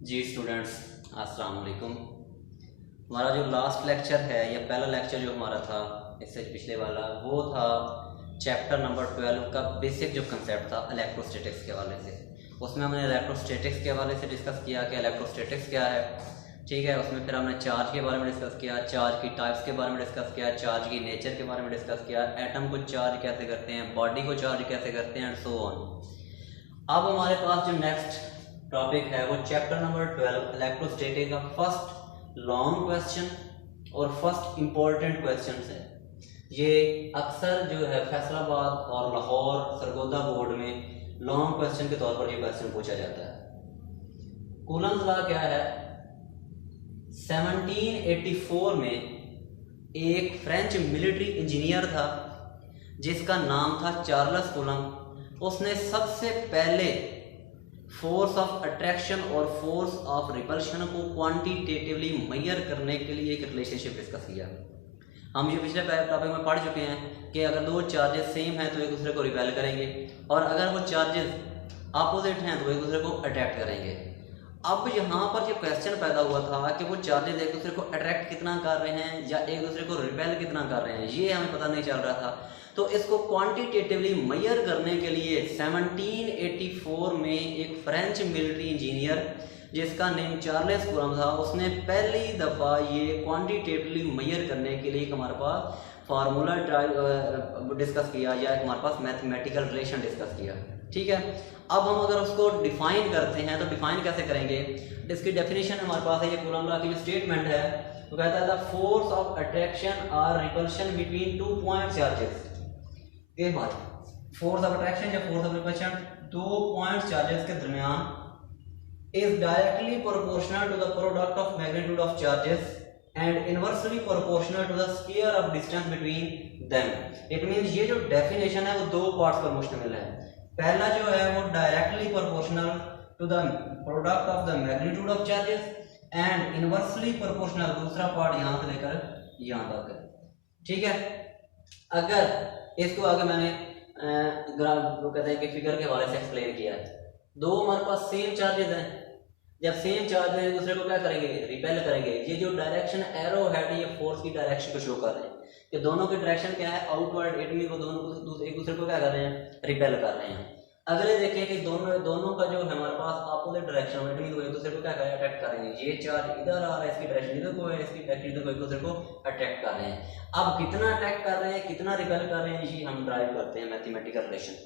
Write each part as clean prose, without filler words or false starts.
जी students, अस्सलाम वालेकुम। हमारा जो लास्ट लेक्चर है या पहला लेक्चर जो हमारा था इससे पिछले वाला, वो था चैप्टर नंबर 12 का बेसिक जो कंसेप्ट था इलेक्ट्रोस्टैटिक्स के हवाले से। उसमें हमने इलेक्ट्रोस्टैटिक्स के हवाले से डिस्कस किया कि इलेक्ट्रोस्टैटिक्स क्या है, ठीक है। उसमें फिर हमने चार्ज के बारे में डिस्कस किया, चार्ज की टाइप्स के बारे में डिस्कस किया, चार्ज की नेचर के बारे में डिस्कस किया, एटम को चार्ज कैसे करते हैं, बॉडी को चार्ज कैसे करते हैं, एंड सो ऑन। अब हमारे पास जो नेक्स्ट टॉपिक है वो चैप्टर नंबर 12 इलेक्ट्रोस्टैटिक का फर्स्ट लॉन्ग क्वेश्चन और फर्स्ट इंपॉर्टेंट क्वेश्चन है। ये अक्सर जो है फैसलाबाद और लाहौर सरगोदा बोर्ड में लॉन्ग क्वेश्चन के तौर पर ये क्वेश्चन पूछा जाता है। कूलम्स लॉ क्या है? 1784 में एक फ्रेंच मिलिट्री इंजीनियर था जिसका नाम था चार्ल्स कूलम। उसने सबसे पहले फोर्स ऑफ अट्रैक्शन और फोर्स ऑफ रिपल्शन को क्वांटिटेटिवली मेजर करने के लिए एक रिलेशनशिप डिस्कस किया। हम जो पिछले टॉपिक में पढ़ चुके हैं कि अगर दो चार्जेस सेम हैं तो एक दूसरे को रिपेल करेंगे, और अगर वो चार्जेस अपोजिट हैं तो एक दूसरे को अट्रैक्ट करेंगे। अब यहाँ पर जो क्वेश्चन पैदा हुआ था कि वो चार्जेस एक दूसरे को अट्रैक्ट कितना कर रहे हैं या एक दूसरे को रिपेल कितना कर रहे हैं, ये हमें पता नहीं चल रहा था। तो इसको क्वांटिटेटिवली मेजर करने के लिए 1784 में एक फ्रेंच मिलिट्री इंजीनियर जिसका नेम चार्ल्स कूलम था, उसने पहली दफ़ा ये क्वांटिटेटिवली मेजर करने के लिए हमारे पास फार्मूला डिस्कस किया या हमारे पास मैथमेटिकल रिलेशन डिस्कस किया, ठीक है। अब हम अगर उसको डिफाइन करते हैं तो डिफाइन कैसे करेंगे? इसकी डेफिनेशन हमारे पास है, ये कूलम लॉ की जो स्टेटमेंट है वो कहता है द फोर्स ऑफ अट्रैक्शन और रिपल्शन बिटवीन 2 पॉइंट चार्जेस। ये बात, फोर्स ऑफ अट्रैक्शन या force of repulsion 2 point charges के दरमियान is directly proportional to the product of magnitude of charges and inversely proportional to the square of distance between them. It means ये जो definition है वो दो parts पर मुश्तमिल है। पहला जो है वो directly proportional to the product of the magnitude of charges and inversely proportional, दूसरा part यहाँ से लेकर यहाँ तक है, ठीक है। अगर इसको आगे मैंने ग्राफ वो कहते हैं कि फिगर के हवाले से एक्सप्लेन किया है। दो हमारे पास सेम चार्जेस हैं, जब सेम चार्ज एक दूसरे को क्या करेंगे? रिपेल करेंगे। ये जो डायरेक्शन एरो है ये फोर्स की डायरेक्शन को शो कर रहे हैं कि दोनों की डायरेक्शन क्या है? आउटवर्ड। इट मीन वो दोनों एक दूसरे को क्या कर रहे हैं? रिपेल कर रहे हैं। अगले देखें कि दोनों का जो है हमारे पास अपोजिट डायरेक्शन है, इट मीन वो एक दूसरे को क्या करें? अट्रैक्ट कर रहे हैं। ये चार्ज इधर आ रहा है, इसकी डायरेक्शन इधर को है, इसकी डायरेक्शन इधर को, एक दूसरे को अट्रैक्ट कर रहे हैं। अब कितना अट्रैक्ट कर रहे हैं, कितना रिपेल कर रहे हैं, ये हम ड्राइव करते हैं मैथमेटिकल रिलेशन।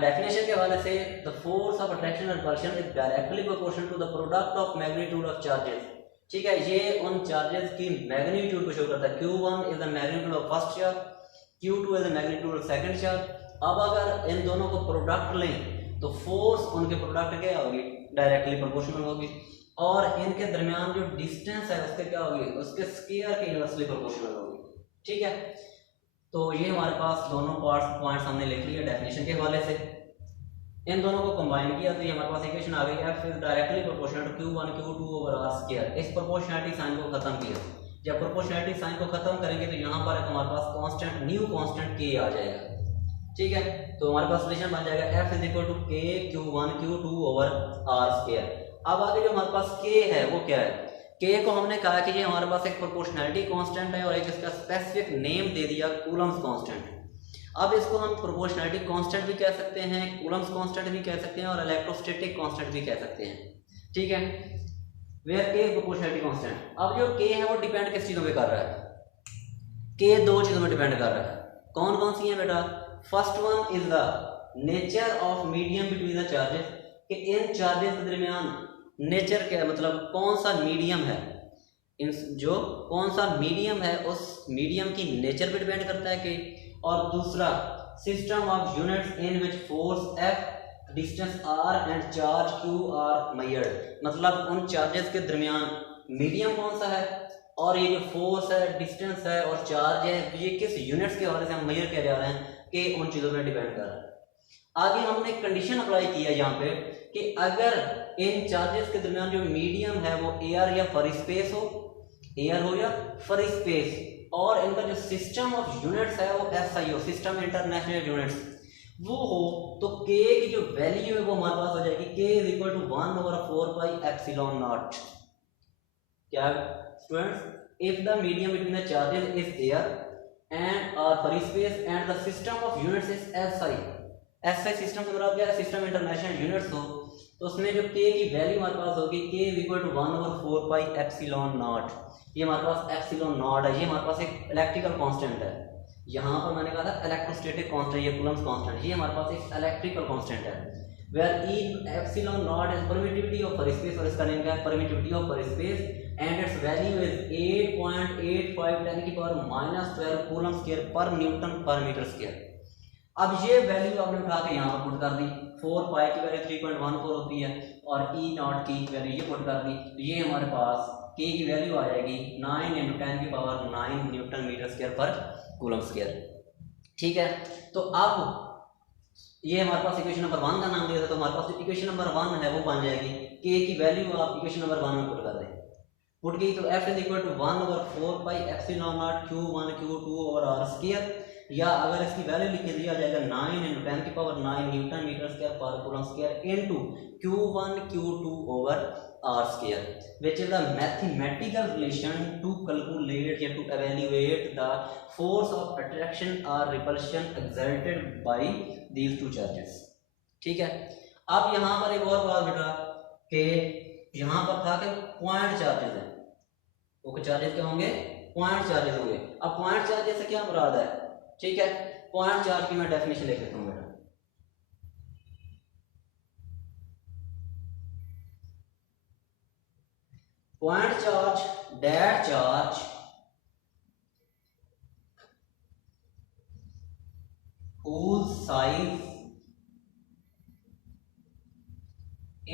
डेफिनेशन के हवाले से the force of attraction and repulsion is directly proportional to the product of magnitude of charges, ठीक है। ये उन चार्जेस की मैग्नीट्यूड को शो करता है। Q1 is the magnitude of first charge, Q2 is the magnitude of second charge. अब अगर इन दोनों को प्रोडक्ट लें तो फोर्स उनके प्रोडक्ट क्या होगी? डायरेक्टली प्रोपोर्शनल होगी, और इनके दरमियान जो डिस्टेंस है उसके क्या होगी? उसके स्क्वायर के इनवर्सली प्रोपोर्शनल होगी, ठीक है। तो ये हमारे पास दोनों पॉइंट्स हमने लिख लिया डेफिनेशन के हवाले से। इन दोनों को कंबाइन किया तो ये हमारे पास इक्वेशन आ गई है, फिर directly proportional to Q1 Q2 over R square. इस प्रोपोर्शनलिटी साइन को खत्म किया। जब प्रोपोर्शनलिटी साइन को खत्म करेंगे तो यहाँ पर हमारे पास कांस्टेंट न्यू कांस्टेंट K आ जाएगा, ठीक है। तो हमारे पास रिलेशन बन जाएगा F is equal to K Q1 Q2 over R square. अब आगे जो हमारे पास K है वो क्या है? K को हमने कहा कि ये हमारे पास एक प्रोपोर्शनलिटी कांस्टेंट है और एक इसका स्पेसिफिक नेम दे दिया कूलम्स कांस्टेंट। अब इसको हम प्रोपोर्शनलिटी कांस्टेंट भी कह सकते हैं, कूलम्स कांस्टेंट भी कह सकते हैं और इलेक्ट्रोस्टैटिक कांस्टेंट भी कह सकते हैं, ठीक है। Where K proportionality constant. अब जो K है वो डिपेंड किस चीज़ों पे कर रहा है? K दो चीज़ों में डिपेंड कर रहा है। कौन कौन सी है बेटा? First one is the nature of medium between the charges, कि इन चार्जेस के दरमियान नेचर क्या, मतलब कौन सा मीडियम है, इन जो कौन सा मीडियम है उस मीडियम की नेचर पे डिपेंड करता है कि। और दूसरा system of units in which force F, distance R and charge Q are measured, मतलब उन चार्जेस के दरमियान मीडियम कौन सा है और ये जो फोर्स है, डिस्टेंस है और चार्ज है, ये किस यूनिट्स के हवाले से हम मेजर किया जा रहे हैं कि उन चीज़ों पर डिपेंड कर रहा है। आगे हमने कंडीशन अप्लाई किया यहाँ पे कि अगर इन चार्जेस के दरमियान जो मीडियम है वो एयर या फ्री स्पेस हो, एयर हो या फ्री स्पेस, और इनका जो सिस्टम ऑफ यूनिट्स है वो SI हो, सिस्टम इंटरनेशनल यूनिट्स, वो हो तो k की जो वैल्यू है वो हमारे पास हो जाएगी k is equal to 1/4 pi epsilon naught. क्या students, if the medium between the charges is air and or free space and the system of units is SI, SI system से मतलब क्या है, सिस्टम इंटरनेशनल यूनिट्स हो, तो उसमें जो k की वैल्यू हमारे पास होगी k is equal to 1/4 pi epsilon naught. ये हमारे पास एप्सिलॉन नॉट है, ये हमारे पास एक इलेक्ट्रिकल कांस्टेंट है। यहाँ पर मैंने कहा था इलेक्ट्रोस्टैटिक कांस्टेंट, ये कूलम्स कांस्टेंट, ये हमारे पास एक इलेक्ट्रिकल कांस्टेंट है। where E epsilon naught is permittivity of free space, और इसका नेम क्या है, permittivity of free space, and its value is 8.85 10 की पावर -12 कूलम स्क्वायर पर न्यूटन पर मीटर स्क्वायर। अब ये वैल्यू आपने उठा के यहाँ पर पुट कर दी, 4 पाई की वैल्यू 3.14 होती है और E नॉट की वैल्यू ये पुट कर दी, तो ये हमारे पास K की वैल्यू आ जाएगी 9 × 10 की पावर 9 न्यूटन मीटर स्क्वायर पर कूलम स्क्वायर। ठीक है, तो अब ये हमारे पास इक्वेशन नंबर 1 का नाम दिया था, तो हमारे पास जो इक्वेशन नंबर 1 है वो बन जाएगी, k की वैल्यू आप इक्वेशन नंबर 1 में पुट कर दें, पुट की तो f is equal to 1/4 pi epsilon naught q1 q2 और r स्क्वायर, या अगर इसकी वैल्यू लिख दिया जाएगा 9 × 10 की पावर 9 न्यूटन मीटर स्क्वायर पर coulomb square into q1 q2 over r square, which is a mathematical relation to calculate या to evaluate the force of attraction or repulsion exerted by these two charges। ठीक है, अब यहाँ पर एक और बात बेटा कि यहाँ पर था कि पॉइंट चार्जेस है, वो चार्जेस क्या होंगे, पॉइंट चार्जेस होंगे। अब पॉइंट चार्जेस से क्या मुराद है, ठीक है, पॉइंट चार्ज की मैं डेफिनेशन लिख देता हूँ बेटा। Point charge that charge whose size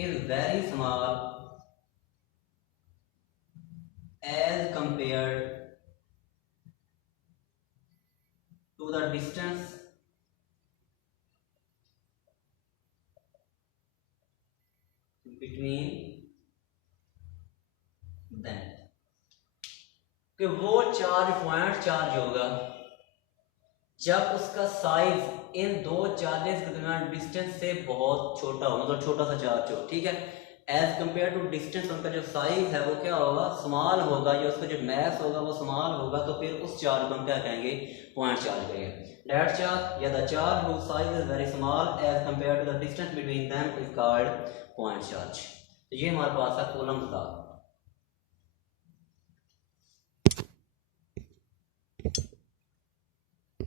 is very small as compared to the distance between them, कि वो चार्ज पॉइंट चार्ज होगा जब उसका साइज इन दो चार्जेस के दरमियान डिस्टेंस से बहुत छोटा हो, मतलब छोटा सा चार्ज हो। ठीक है, एज कंपेयर टू डिस्टेंस उनका जो साइज है वो क्या होगा, स्मॉल होगा, या उसका जो मास होगा वो स्मॉल होगा, तो फिर उस चार्ज को हम क्या कहेंगे, पॉइंट चार्ज कहेंगे। दैट चार्ज या the charge whose size is very small as compared to the distance between them is called point charge। तो ये हमारे पास है कूलम्स लॉ।